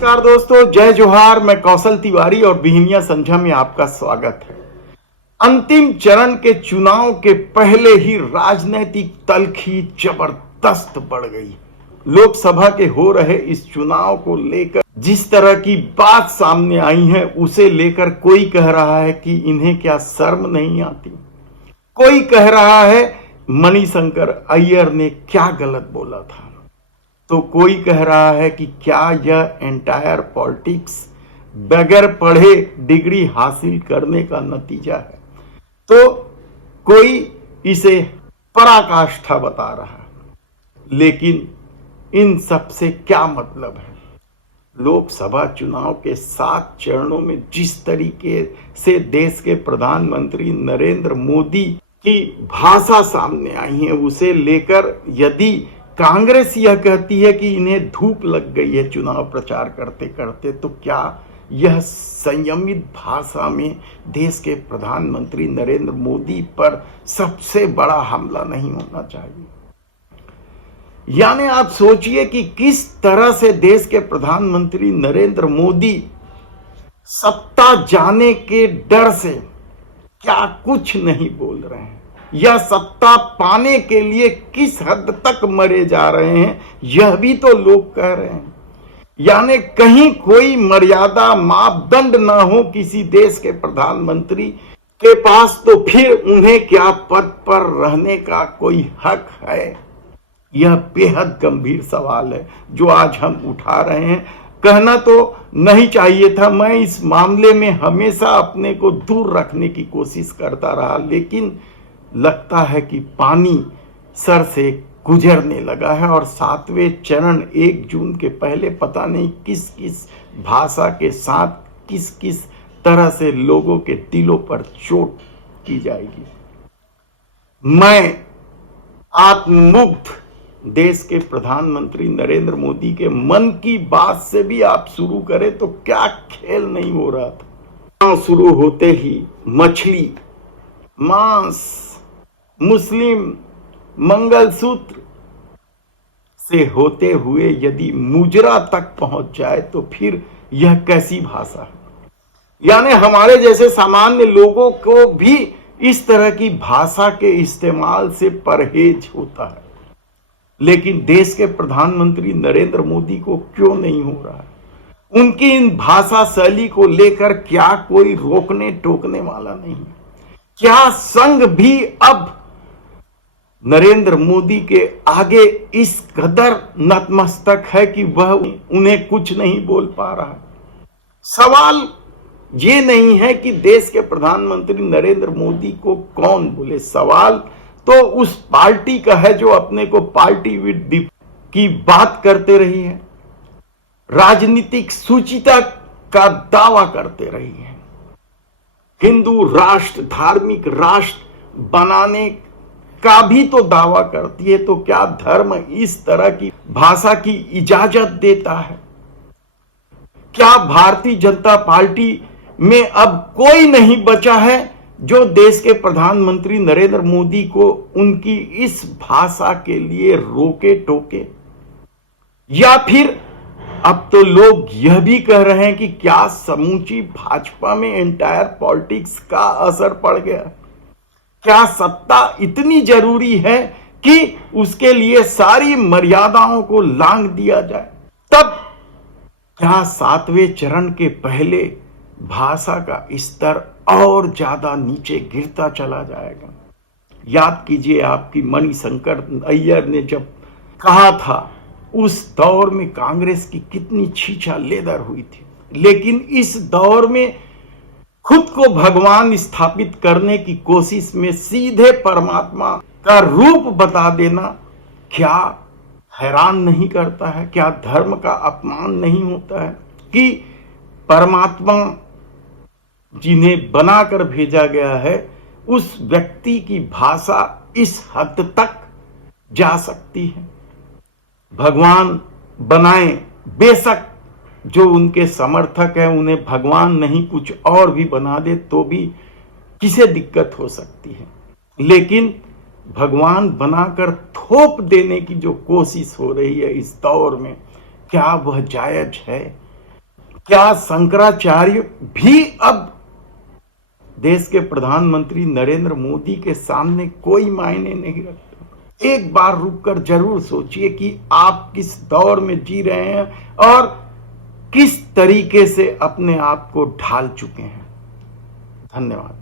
नमस्कार दोस्तों, जय जोहार। मैं कौशल तिवारी और बिहिनिया संझा में आपका स्वागत है। अंतिम चरण के चुनाव के पहले ही राजनीतिक तल्खी जबरदस्त बढ़ गई। लोकसभा के हो रहे इस चुनाव को लेकर जिस तरह की बात सामने आई है, उसे लेकर कोई कह रहा है कि इन्हें क्या शर्म नहीं आती। कोई कह रहा है मणिशंकर अय्यर ने क्या गलत बोला था, तो कोई कह रहा है कि क्या यह एंटायर पॉलिटिक्स बगैर पढ़े डिग्री हासिल करने का नतीजा है, तो कोई इसे पराकाष्ठा बता रहा है। लेकिन इन सब से क्या मतलब है? लोकसभा चुनाव के 7 चरणों में जिस तरीके से देश के प्रधानमंत्री नरेंद्र मोदी की भाषा सामने आई है, उसे लेकर यदि कांग्रेस यह कहती है कि इन्हें धूप लग गई है चुनाव प्रचार करते करते, तो क्या यह संयमित भाषा में देश के प्रधानमंत्री नरेंद्र मोदी पर सबसे बड़ा हमला नहीं होना चाहिए? यानी आप सोचिए कि किस तरह से देश के प्रधानमंत्री नरेंद्र मोदी सत्ता जाने के डर से क्या कुछ नहीं बोल रहे हैं, या सत्ता पाने के लिए किस हद तक मरे जा रहे हैं, यह भी तो लोग कह रहे हैं। यानी कहीं कोई मर्यादा मापदंड ना हो किसी देश के प्रधानमंत्री के पास, तो फिर उन्हें क्या पद पर रहने का कोई हक है? यह बेहद गंभीर सवाल है जो आज हम उठा रहे हैं। कहना तो नहीं चाहिए था, मैं इस मामले में हमेशा अपने को दूर रखने की कोशिश करता रहा, लेकिन लगता है कि पानी सर से गुजरने लगा है और 7वें चरण 1 जून के पहले पता नहीं किस किस भाषा के साथ किस किस तरह से लोगों के दिलों पर चोट की जाएगी। मैं आत्ममुग्ध देश के प्रधानमंत्री नरेंद्र मोदी के मन की बात से भी आप शुरू करें तो क्या खेल नहीं हो रहा था। शुरू होते ही मछली, मांस, मुस्लिम, मंगलसूत्र से होते हुए यदि मुजरा तक पहुंच जाए तो फिर यह कैसी भाषा है? यानी हमारे जैसे सामान्य लोगों को भी इस तरह की भाषा के इस्तेमाल से परहेज होता है, लेकिन देश के प्रधानमंत्री नरेंद्र मोदी को क्यों नहीं हो रहा है? उनकी इन भाषा शैली को लेकर क्या कोई रोकने टोकने वाला नहीं? क्या संघ भी अब नरेंद्र मोदी के आगे इस कदर नतमस्तक है कि वह उन्हें कुछ नहीं बोल पा रहा है? सवाल ये नहीं है कि देश के प्रधानमंत्री नरेंद्र मोदी को कौन बोले, सवाल तो उस पार्टी का है जो अपने को पार्टी विद द की बात करते रही है, राजनीतिक शुचिता का दावा करते रही है, हिंदू राष्ट्र, धार्मिक राष्ट्र बनाने का भी तो दावा करती है। तो क्या धर्म इस तरह की भाषा की इजाजत देता है? क्या भारतीय जनता पार्टी में अब कोई नहीं बचा है जो देश के प्रधानमंत्री नरेंद्र मोदी को उनकी इस भाषा के लिए रोके टोके? या फिर अब तो लोग यह भी कह रहे हैं कि क्या समूची भाजपा में एंटायर पॉलिटिक्स का असर पड़ गया? क्या सत्ता इतनी जरूरी है कि उसके लिए सारी मर्यादाओं को लांघ दिया जाए? तब क्या 7वें चरण के पहले भाषा का स्तर और ज्यादा नीचे गिरता चला जाएगा? याद कीजिए, आपकी मणिशंकर अय्यर ने जब कहा था, उस दौर में कांग्रेस की कितनी छीछा लेदर हुई थी, लेकिन इस दौर में खुद को भगवान स्थापित करने की कोशिश में सीधे परमात्मा का रूप बता देना क्या हैरान नहीं करता है? क्या धर्म का अपमान नहीं होता है कि परमात्मा जिन्हें बनाकर भेजा गया है उस व्यक्ति की भाषा इस हद तक जा सकती है? भगवान बनाए, बेशक जो उनके समर्थक हैं उन्हें भगवान नहीं कुछ और भी बना दे तो भी किसे दिक्कत हो सकती है, लेकिन भगवान बनाकर थोप देने की जो कोशिश हो रही है इस दौर में, क्या वह जायज है? क्या शंकराचार्य भी अब देश के प्रधानमंत्री नरेंद्र मोदी के सामने कोई मायने नहीं रखते? एक बार रुककर जरूर सोचिए कि आप किस दौर में जी रहे हैं और किस तरीके से अपने आप को ढाल चुके हैं। धन्यवाद।